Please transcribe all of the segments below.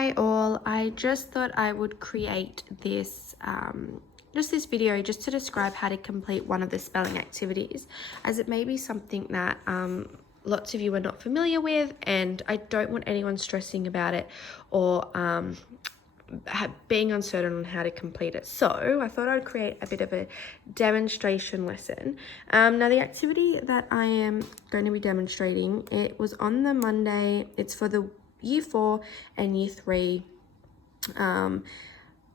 Hi all, I just thought I would create this this video just to describe how to complete one of the spelling activities, as it may be something that lots of you are not familiar with, and I don't want anyone stressing about it or being uncertain on how to complete it. So I thought I'd create a bit of a demonstration lesson. Now the activity that I am going to be demonstrating, it was on the Monday. It's for the Year 4 and Year 3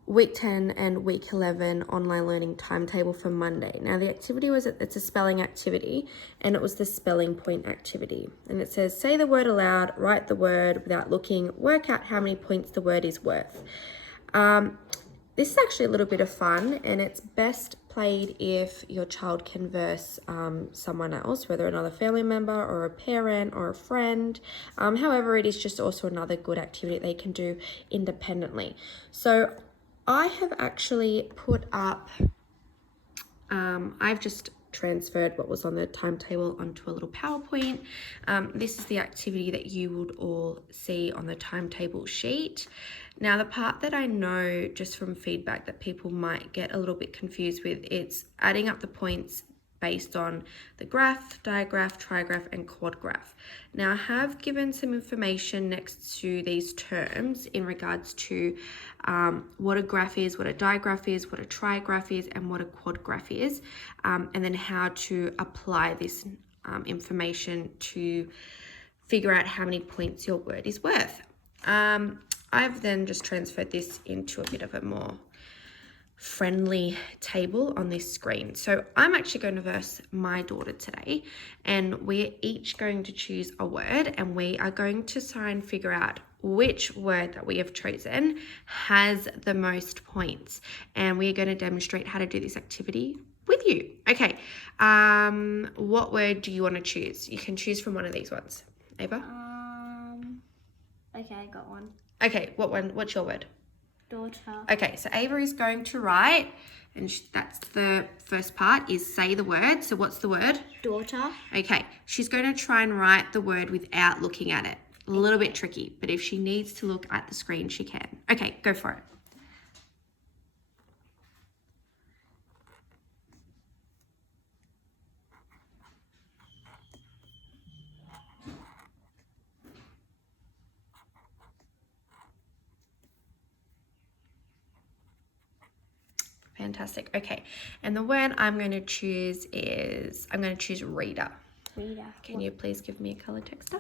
Week 10 and Week 11 online learning timetable for Monday. Now the activity it's a spelling activity, and it was the spelling point activity. And it says, say the word aloud, write the word without looking, work out how many points the word is worth. This is actually a little bit of fun, and it's best played if your child can verse someone else, whether another family member or a parent or a friend. However, it is just also another good activity they can do independently. So I have actually put up, I've just transferred what was on the timetable onto a little PowerPoint. This is the activity that you would all see on the timetable sheet. Now, the part that I know just from feedback that people might get a little bit confused with, it's adding up the points based on the graph, digraph, trigraph, and quadgraph. Now, I have given some information next to these terms in regards to what a graph is, what a digraph is, what a trigraph is, and what a quadgraph is, and then how to apply this information to figure out how many points your word is worth. I've then just transferred this into a bit of a more friendly table on this screen. So I'm actually going to verse my daughter today, and we're each going to choose a word, and we are going to try and figure out which word that we have chosen has the most points. And we are going to demonstrate how to do this activity with you. Okay, what word do you want to choose? You can choose from one of these ones. Ava? Okay, I got one. Okay, what one? What's your word? Daughter. Okay, so Ava is going to write, and that's the first part, is say the word. So what's the word? Daughter. Okay, she's going to try and write the word without looking at it. A little bit tricky, but if she needs to look at the screen, she can. Okay, go for it. Fantastic. Okay, and the word I'm going to choose is, I'm going to choose reader. Reader. Can you please give me a color texter?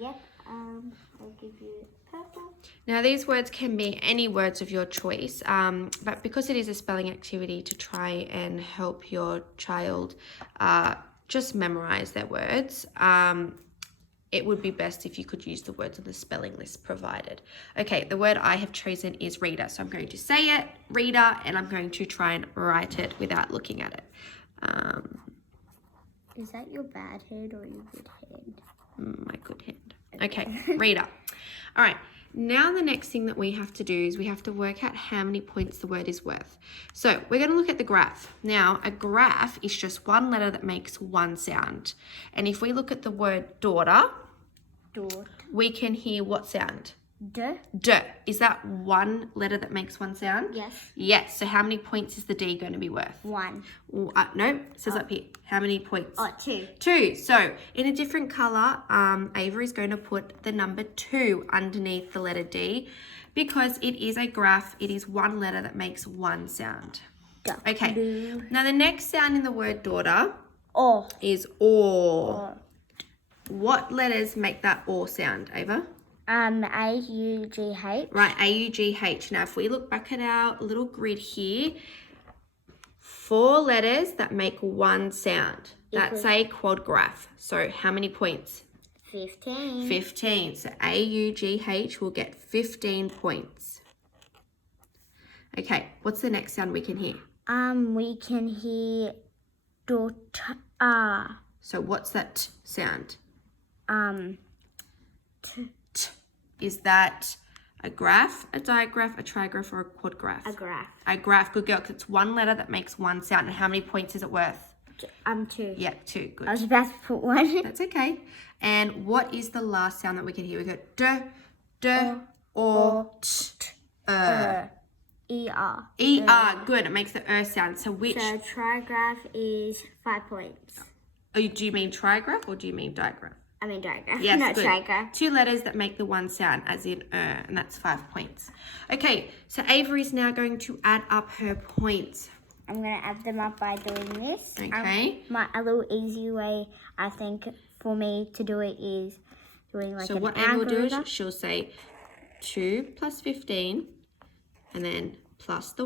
Yep. I'll give you purple. Now these words can be any words of your choice, but because it is a spelling activity to try and help your child just memorize their words, it would be best if you could use the words on the spelling list provided. Okay, the word I have chosen is reader. So I'm going to say it, reader, and I'm going to try and write it without looking at it. Is that your bad hand or your good hand? My good hand. Okay, reader. All right, now the next thing that we have to do is we have to work out how many points the word is worth. So we're going to look at the graph. Now, a graph is just one letter that makes one sound. And if we look at the word daughter, we can hear what sound? D. D. Is that one letter that makes one sound? Yes. Yes. So how many points is the D going to be worth? 1. No, it says up here. How many points? 2. 2. So in a different color, Ava is going to put the number 2 underneath the letter D, because it is a graph. It is one letter that makes one sound. Okay. Now the next sound in the word daughter is or. What letters make that or sound, Ava? A-U-G-H. Right, A-U-G-H. Now, if we look back at our little grid here, 4 letters that make one sound. That's a quadgraph. So how many points? 15. 15. So A-U-G-H will get 15 points. Okay, what's the next sound we can hear? We can hear daughter. So what's that t sound? T. Is that a graph, a digraph, a trigraph, or a quadgraph? A graph. A graph, good girl, because it's one letter that makes one sound. And how many points is it worth? 2. Yeah, 2, good. I was about to put 1. That's okay. And what is the last sound that we can hear? We go d, or ER. ER, good. It makes the sound. So which, So trigraph is 5 points. do you mean trigraph or do you mean digraph? I mean digraph, Yes, not good. trigraph. 2 letters that make the one sound, as in and that's 5 points. Okay, so Avery's now going to add up her points. I'm going to add them up by doing this. Okay. A little easy way, I think, for me to do it is doing like So an what Amy will do algorithm. is she'll say 2 plus 15, and then plus the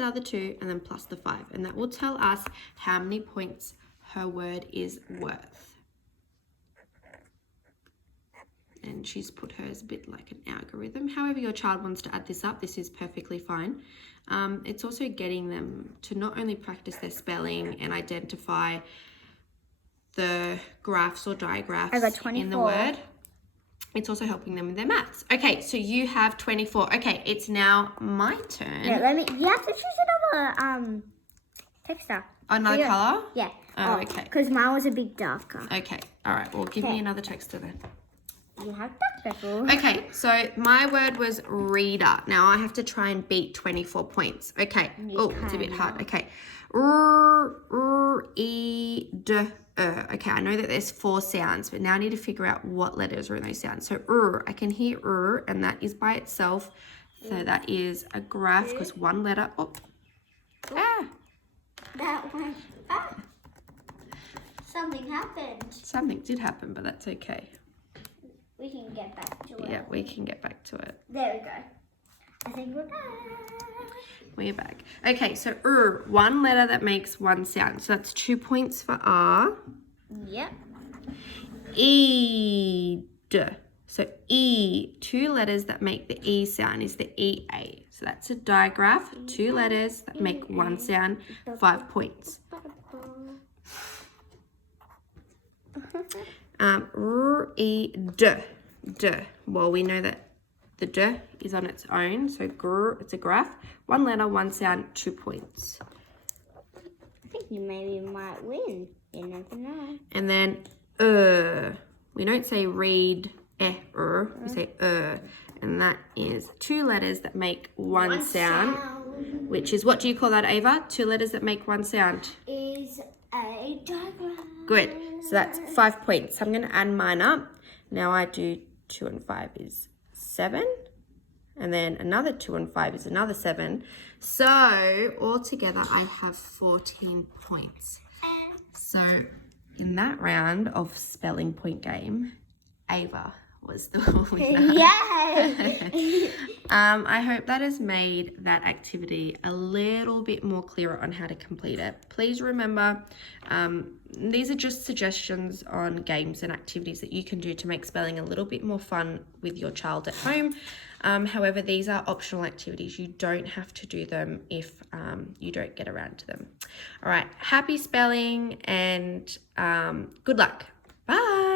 other 2, and then plus the 5. And that will tell us how many points her word is worth. And she's put hers a bit like an algorithm. However your child wants to add this up, this is perfectly fine. It's also getting them to not only practice their spelling and identify the graphs or digraphs in the word. It's also helping them with their maths. Okay, so you have 24. Okay, it's now my turn. Yeah, you have to choose another texture. Another colour? Yeah. Oh, okay. Because mine was a bit darker. Okay, all right. Well, give me another texture then. You have that purple. Okay, so my word was reader. Now I have to try and beat 24 points. Okay. Oh, it's a bit hard. Okay. Okay, I know that there's 4 sounds, but now I need to figure out what letters are in those sounds. So I can hear and that is by itself. So that is a graph because one letter. That went up. Something happened. Something did happen, but that's okay. We can get back to it. Yeah, we can get back to it. There we go. I think we're back. We're back. Okay, so one letter that makes one sound. So that's 2 points for R. Yep. So E, 2 letters that make the E sound is the EA. So that's a digraph, 2 letters that make one sound, 5 points. Well, we know that the D is on its own, so it's a graph. 1 letter, 1 sound, 2 points. I think you maybe might win. You never know. And then we don't say read, we say and that is 2 letters that make one sound, which is, what do you call that, Ava? 2 letters that make one sound. Is a diagram. Good. So that's 5 points. So I'm going to add mine up. Now I do 2 and 5 is 7. And then another 2 and 5 is another 7. So altogether I have 14 points. So in that round of spelling point game, Ava was the winner. Yes. I hope that has made that activity a little bit more clearer on how to complete it. Please remember, these are just suggestions on games and activities that you can do to make spelling a little bit more fun with your child at home. However, these are optional activities. You don't have to do them if you don't get around to them. All right, happy spelling and good luck. Bye.